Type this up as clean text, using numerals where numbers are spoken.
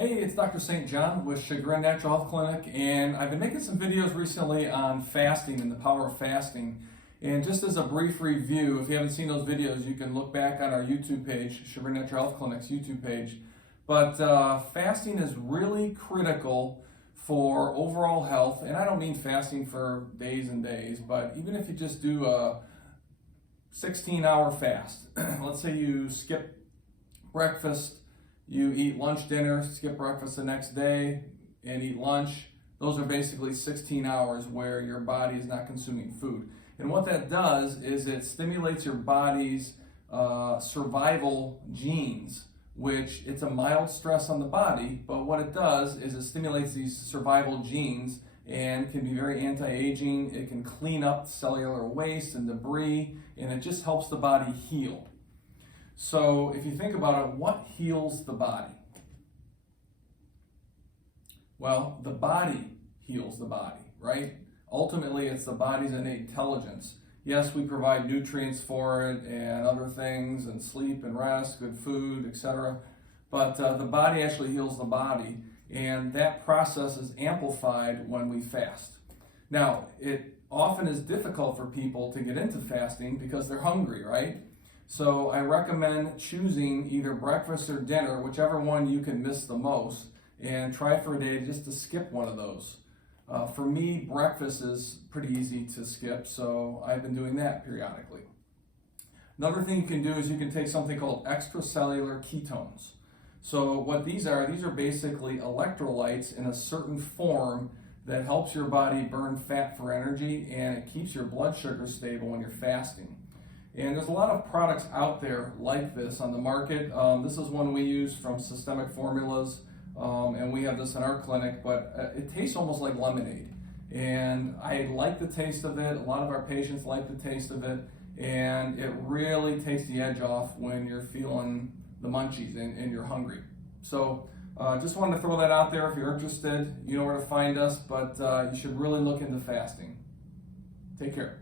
Hey, it's Dr. St. John with Chagrin Natural Health Clinic, and I've been making some videos recently on fasting and the power of fasting. And just as a brief review, if you haven't seen those videos, you can look back on our YouTube page, Chagrin Natural Health Clinic's YouTube page. But fasting is really critical for overall health, and I don't mean fasting for days and days, but even if you just do a 16-hour fast, let's say you skip breakfast, you eat lunch, dinner, skip breakfast the next day, and eat lunch. Those are basically 16 hours where your body is not consuming food. And what that does is it stimulates your body's survival genes, which it's a mild stress on the body, but what it does is it stimulates these survival genes and can be very anti-aging. It can clean up cellular waste and debris, and it just helps the body heal. So if you think about it, what heals the body? Well, the body heals the body, right? Ultimately, it's the body's innate intelligence. Yes, we provide nutrients for it and other things, and sleep and rest, good food, etc. But the body actually heals the body, and that process is amplified when we fast. Now, it often is difficult for people to get into fasting because they're hungry, right? So I recommend choosing either breakfast or dinner, whichever one you can miss the most, and try for a day just to skip one of those. For me, breakfast is pretty easy to skip, so I've been doing that periodically. Another thing you can do is you can take something called extracellular ketones. So what these are basically electrolytes in a certain form that helps your body burn fat for energy, and it keeps your blood sugar stable when you're fasting. And there's a lot of products out there like this on the market. This is one we use from Systemic Formulas, and we have this in our clinic, but it tastes almost like lemonade. And I like the taste of it. A lot of our patients like the taste of it, and it really takes the edge off when you're feeling the munchies and you're hungry. So just wanted to throw that out there. If you're interested, you know where to find us, but you should really look into fasting. Take care.